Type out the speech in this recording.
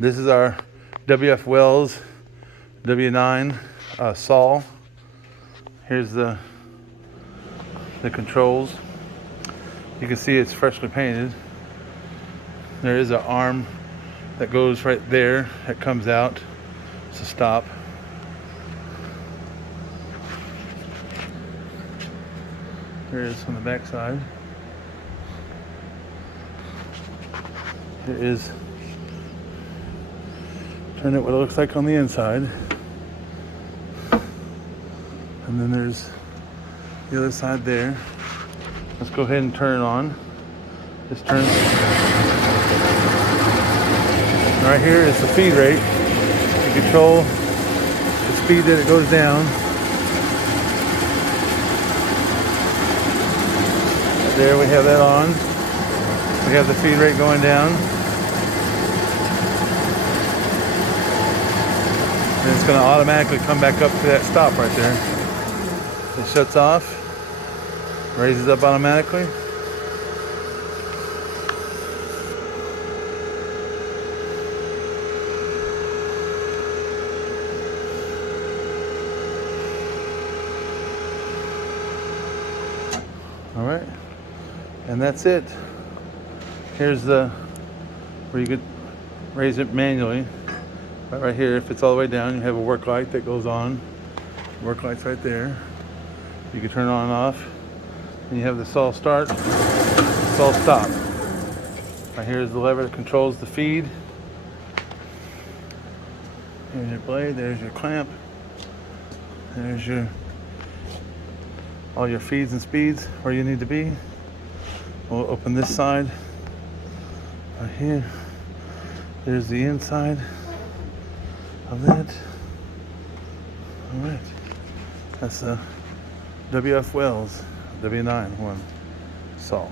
This is our WF Wells W-9 saw. Here's the controls. You can see it's freshly painted. There is an arm that goes right there that comes out. It's a stop. Here it is on the back side. Here is, turn it what it looks like on the inside. And then there's the other side there. Let's go ahead and turn it on. Just turn. Right here is the feed rate. You control the speed that it goes down. There we have that on. We have the feed rate going down. And it's going to automatically come back up to that stop right there. It shuts off, raises up automatically. All right, and that's it. Here's the where you could raise it manually. Right here, if it's all the way down, you have a work light that goes on. Work light's right there. You can turn it on and off. And you have the saw start, saw stop. Right here is the lever that controls the feed. Here's your blade, there's your clamp. There's your all your feeds and speeds where you need to be. We'll open this side right here. There's the inside of that. All right, that's a WF Wells W9 one saw.